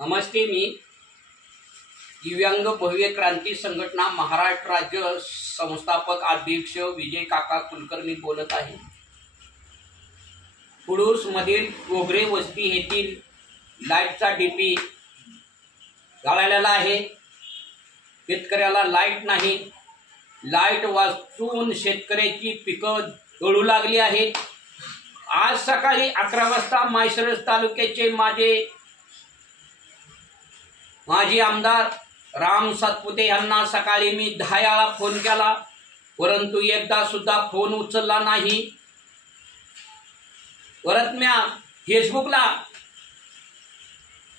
नमस्ते। मी दिव्यांग भव्य क्रांती संघटना महाराष्ट्र राज्य संस्थापक अध्यक्ष विजय काका कुलकर्णी बोलत आहे। कुडूस मधील गोगरे वस्ती येथील लाईटचा डीपी जळालेला आहे। शेतकऱ्याला लाईट नाही, लाईट वाचून शेतकऱ्याची पिकं जळू लागली आहेत। आज सकाळी 11 वाजता माळशिरस तालुक्याचे माजी आमदार राम सातपुते यांना सकाळी मी 10 वेळा फोन केला, परंतु एकदा सुद्धा फोन उचलला नाही। परत मी फेसबुकला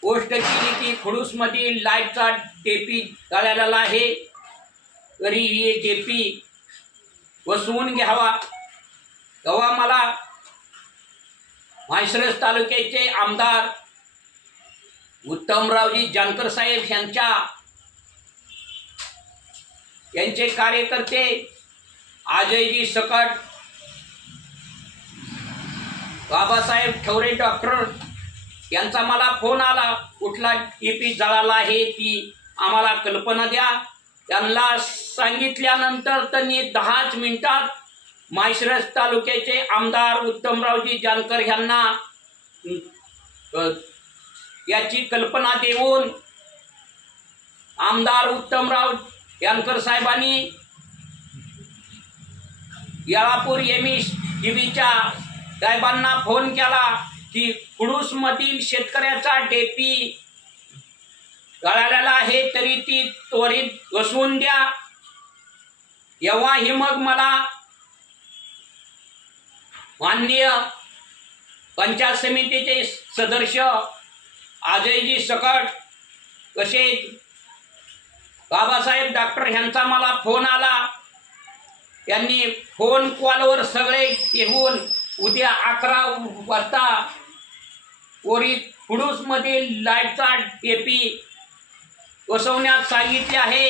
पोस्ट केली की खडूस मधील लाईटचा डेपी जळालेला आहे, तरी हे डेपी बसवून घ्यावा। तेव्हा मला माळशिरस तालुक्याचे आमदार उत्तमरावजी जानकर साहेब यांचे कार्यकर्ते अजयजी सकट, बाबासाहेब ठवरे डॉक्टर यांचा मला फोन आला, कुठला डीपी जळाला आहे ती आम्हाला कल्पना द्या। त्यांना सांगितल्यानंतर त्यांनी 10 मिनिटात माळशिरस तालुक्याचे आमदार उत्तमरावजी जानकर यांना याची कल्पना देऊन आमदार उत्तमराव जानकर साहेबांनी येळापूर MSDBच्या साहेबांना फोन केला की कुडूस मधील शेतकऱ्याचा डेपी जळालेला आहे, तरी ती त्वरित बसवून द्या। तेव्हाही मग मला माननीय पंचायत समितीचे सदस्य अजयजी सकट तसेच बाबासाहेब डॉक्टर यांचा मला फोन आला। त्यांनी फोन कॉलवर सगळे येऊन उद्या 11 वाजता कुडूस मधील लाईटचा डेपी बसवण्यास सांगितले आहे।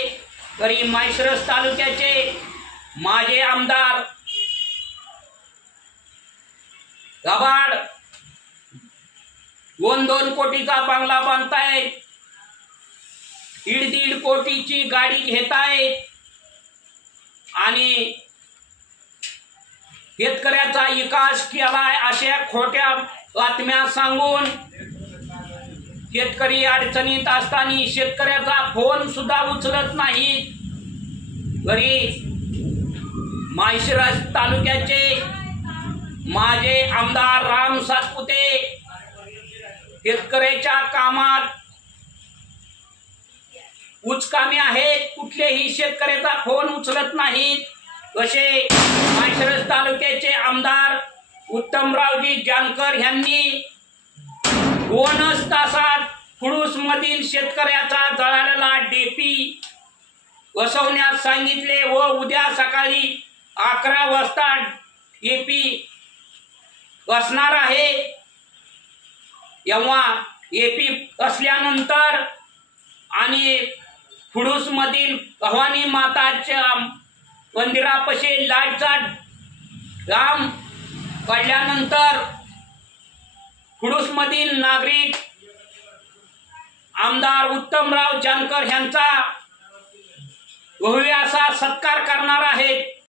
तरी माळशिरस तालुक्याचे माजी आमदार गबाड 2-2 कोटीचा बंगला बांधतायत, 1.5 कोटीची गाडी घेतायत आणि शेतकऱ्याचा विकास केलाय अशा खोट्या बातम्या सांगून शेतकरी अडचणीत असताना शेतकऱ्याचा फोन सुद्धा उचलत नाहीत। तरी माळशिरस तालुक्याचे माजी आमदार राम सातपुते शेतकऱ्याच्या कामात उचकामी आहेत, कुठलेही शेतकऱ्याचा फोन उचलत नाहीत। तसे माळशिरस तालुक्याचे आमदार उत्तमरावजी जानकर यांनी 2 तासात कुडूस मधील शेतकऱ्याचा जळालेला डेपी बसवण्यास सांगितले व उद्या सकाळी 11 वाजता डेपी बसणार आहे। तेव्हा डेपी बसल्यानंतर आणि कुडूस मधील भवानी माताच्या मंदिरापाशी लाईटचा खांब पडल्यानंतर कुडूस मधील नागरिक आमदार उत्तमराव जानकर यांचा भव्य असा सत्कार करणार आहेत।